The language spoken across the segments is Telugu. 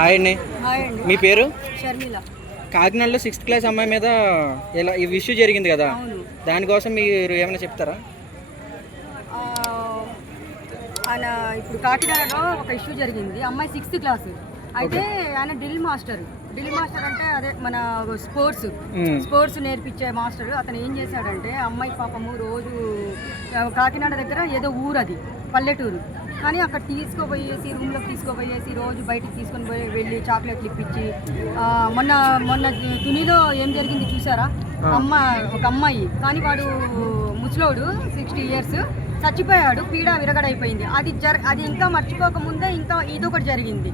హాయ్ అండి. మీ పేరు? షర్మిల. కాకినాడలో సిక్స్త్ క్లాస్ అమ్మాయి మీద ఇలా ఈ ఇష్యూ జరిగింది కదా. దానికోసం మీరు ఏమైనా చెప్తారా? ఇప్పుడు కాకినాడలో ఒక ఇష్యూ జరిగింది. అమ్మాయి సిక్స్త్ క్లాస్. అయితే ఆయన డ్రిల్ మాస్టర్. డ్రిల్ మాస్టర్ అంటే అదే మన స్పోర్ట్స్. స్పోర్ట్స్ నేర్పించే మాస్టర్. అతను ఏం చేశాడంటే అమ్మాయి పాపము రోజు కాకినాడ దగ్గర ఏదో ఊరు అది పల్లెటూరు. కానీ అక్కడ తీసుకుపోయేసి రూమ్లోకి తీసుకుపోయేసి రోజు బయటికి తీసుకొని పోయి వెళ్ళి చాక్లెట్లు ఇప్పించి మొన్న మొన్న తునిలో ఏం జరిగింది చూసారా? అమ్మ ఒక అమ్మాయి. కానీ వాడు ముసలోడు సిక్స్టీ ఇయర్స్. చచ్చిపోయాడు పీడ విరగడైపోయింది. అది జర అది ఇంకా మర్చిపోకముందే ఇంకా ఇదొకటి జరిగింది.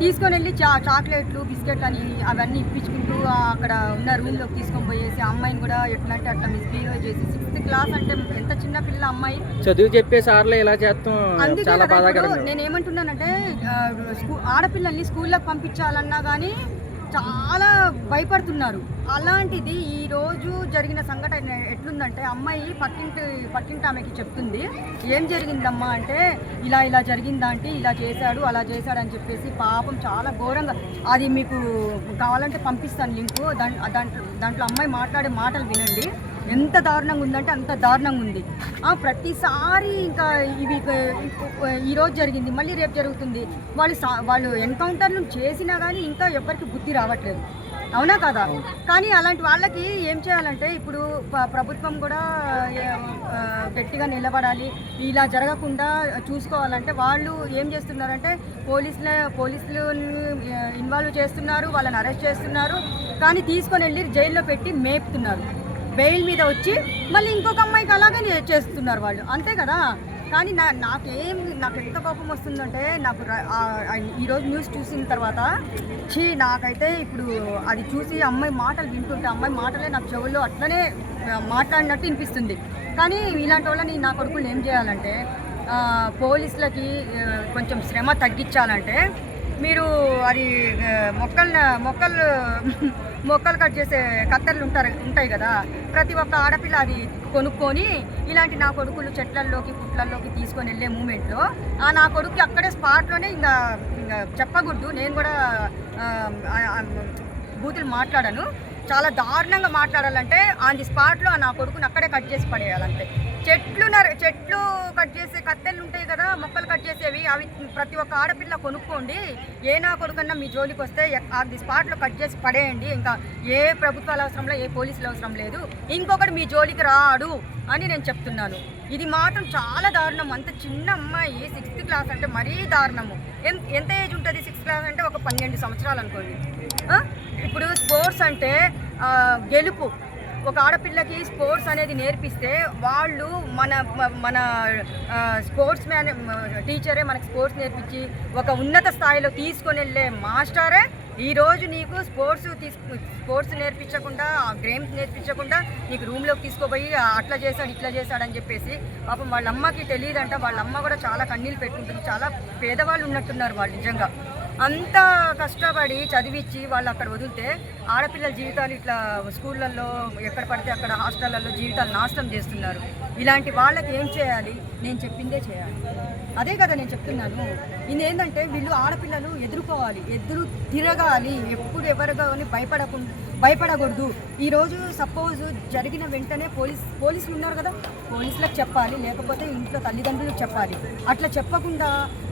తీసుకొని వెళ్ళి చా చాక్లెట్లు బిస్కెట్లు అని అవన్నీ ఇప్పించుకుంటూ అక్కడ ఉన్న రూమ్లోకి తీసుకొని పోయేసి అమ్మాయిని కూడా ఎట్లా అంటే అట్లా మిస్బిహేవ్ చేసి సిక్స్త్ క్లాస్ అంటే ఎంత చిన్న పిల్ల అమ్మాయి. చదువు చెప్పే సార్లు ఇలా చేస్తాం. చాలా బాధాకరంగా నేను ఏమంటున్నానంటే స్కూ- ఆడపిల్లల్ని స్కూల్లోకి పంపించాలన్నా కానీ చాలా భయపడుతున్నారు. అలాంటిది ఈరోజు జరిగిన సంఘటన ఎట్లుందంటే అమ్మాయి పక్కింటి పక్కింటి ఆమెకి చెప్తుంది ఏం జరిగిందమ్మా అంటే ఇలా ఇలా జరిగిందా అంటే ఇలా చేశాడు అలా చేశాడు అని చెప్పేసి పాపం చాలా ఘోరంగా అది మీకు కావాలంటే పంపిస్తాను లింకు దాంట్లో దాంట్లో అమ్మాయి మాట్లాడే మాటలు వినండి ఎంత దారుణంగా ఉందంటే అంత దారుణంగా ఉంది. ప్రతిసారి ఇంకా ఇవి ఈరోజు జరిగింది మళ్ళీ రేపు జరుగుతుంది. వాళ్ళు సా- వాళ్ళు ఎన్కౌంటర్లు చేసినా కానీ ఇంకా ఎవరికి బుద్ధి రావట్లేదు. అవునా కదా? కానీ అలాంటి వాళ్ళకి ఏం చేయాలంటే ఇప్పుడు ప్రభుత్వం కూడా గట్టిగా నిలబడాలి. ఇలా జరగకుండా చూసుకోవాలంటే వాళ్ళు ఏం చేస్తున్నారంటే పోలీసుల పోలీసులు ఇన్వాల్వ్ చేస్తున్నారు వాళ్ళని అరెస్ట్ చేస్తున్నారు. కానీ తీసుకొని వెళ్ళి జైల్లో పెట్టి మేపుతున్నారు. బెయిల్ మీద వచ్చి మళ్ళీ ఇంకొక అమ్మాయికి అలాగే చేస్తున్నారు వాళ్ళు. అంతే కదా? కానీ నా నాకేం నాకు ఎంత కోపం వస్తుందంటే నాకు ఈరోజు న్యూస్ చూసిన తర్వాత చీ నాకైతే ఇప్పుడు అది చూసి అమ్మాయి మాటలు వింటుంటే అమ్మాయి మాటలే నాకు చెవుల్లో అట్లనే మాట్లాడినట్టు వినిపిస్తుంది. కానీ ఇలాంటి వాళ్ళని నా కొడుకులు ఏం చేయాలంటే పోలీసులకి కొంచెం శ్రమ తగ్గించాలంటే మీరు అది మొక్కలు మొక్కలు మొక్కలు కట్ చేసే కత్తెరలు ఉంటారు ఉంటాయి కదా. ప్రతి ఒక్క ఆడపిల్ల అది కొనుక్కొని ఇలాంటి నా కొడుకులు చెట్లల్లోకి పుట్లల్లోకి తీసుకొని వెళ్ళే మూమెంట్లో ఆ నా కొడుకు అక్కడే స్పాట్లోనే ఇంకా ఇంకా చెప్పకూడదు. నేను కూడా బూతులు మాట్లాడను. చాలా దారుణంగా మాట్లాడాలంటే ఆన్ ది స్పాట్లో నా కొడుకుని అక్కడే కట్ చేసి పడేయాలంటే చెట్లు నర చెట్లు కట్ చేసే కత్తెలు ఉంటాయి కదా మొక్కలు కట్ చేసేవి అవి ప్రతి ఒక్క ఆడపిల్ల కొనుక్కోండి. ఏ నా కొడుకన్నా మీ జోలికి వస్తే అది స్పాట్లో కట్ చేసి పడేయండి. ఇంకా ఏ ప్రభుత్వాలు అవసరంలో ఏ పోలీసులు అవసరం లేదు. ఇంకొకటి మీ జోలికి రాడు అని నేను చెప్తున్నాను. ఇది మాత్రం చాలా దారుణం. అంత చిన్న అమ్మాయి సిక్స్త్ క్లాస్ అంటే మరీ దారుణము. ఎంత ఏజ్ ఉంటుంది సిక్స్త్ క్లాస్ అంటే ఒక పన్నెండు సంవత్సరాలు అనుకోండి. ఇప్పుడు స్పోర్ట్స్ అంటే గెలుపు. ఒక ఆడపిల్లకి స్పోర్ట్స్ అనేది నేర్పిస్తే వాళ్ళు మన మన స్పోర్ట్స్ మ్యాన్ టీచరే మనకి స్పోర్ట్స్ నేర్పించి ఒక ఉన్నత స్థాయిలో తీసుకొని వెళ్ళే మాస్టరే ఈరోజు నీకు స్పోర్ట్స్ తీసుకు స్పోర్ట్స్ నేర్పించకుండా గేమ్స్ నేర్పించకుండా నీకు రూమ్లోకి తీసుకోపోయి అట్లా చేశాడు ఇట్లా చేశాడు అని చెప్పేసి పాపం వాళ్ళ అమ్మకి తెలియదంట. వాళ్ళ అమ్మ కూడా చాలా కన్నీళ్ళు పెట్టుకుంటుంది. చాలా పేదవాళ్ళు ఉన్నట్టున్నారు వాళ్ళు నిజంగా. అంత కష్టపడి చదివించి వాళ్ళు అక్కడ వదిలితే ఆడపిల్లల జీవితాలు ఇట్లా స్కూళ్ళల్లో ఎక్కడ పడితే అక్కడ హాస్టళ్ళలో జీవితాలు నాశనం చేస్తున్నారు. ఇలాంటి వాళ్ళకి ఏం చేయాలి? నేను చెప్పిందే చేయాలి. అదే కదా నేను చెప్తున్నాను. ఇది ఏంటంటే వీళ్ళు ఆడపిల్లలు ఎదుర్కోవాలి ఎదురు తిరగాలి ఎప్పుడు ఎవరుగా భయపడకుండా భయపడకూడదు. ఈరోజు సపోజ్ జరిగిన వెంటనే పోలీస్ పోలీసులు ఉన్నారు కదా? పోలీసులకు చెప్పాలి లేకపోతే ఇంట్లో తల్లిదండ్రులకు చెప్పాలి. అట్లా చెప్పకుండా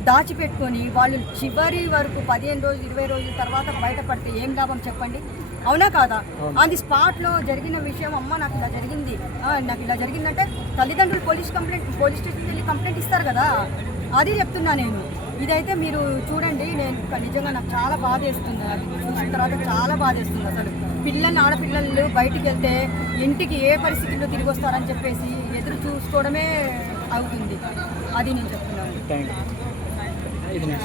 దాచిపెట్టుకొని వాళ్ళు చివరి వరకు పదిహేను రోజులు ఇరవై రోజుల తర్వాత బయటపడితే ఏం లాభం చెప్పండి? అవునా కాదా? ఆన్ ది స్పాట్లో జరిగిన విషయం అమ్మ నాకు ఇలా జరిగింది. నాకు ఇలా జరిగిందంటే తల్లిదండ్రులు పోలీస్ కంప్లైంట్ పోలీస్ స్టేషన్కి వెళ్ళి కంప్లైంట్ ఇస్తారు కదా? అది చెప్తున్నా నేను. ఇదైతే మీరు చూడండి నేను నిజంగా నాకు చాలా బాధ వేస్తుంది చూసిన తర్వాత చాలా బాధ వేస్తుంది అసలు. పిల్లల్ని ఆడపిల్లలు బయటికి వెళ్తే ఇంటికి ఏ పరిస్థితుల్లో తిరిగి వస్తారని చెప్పేసి ఎదురు చూసుకోవడమే అవుతుంది. అది నేను చెప్తున్నాను.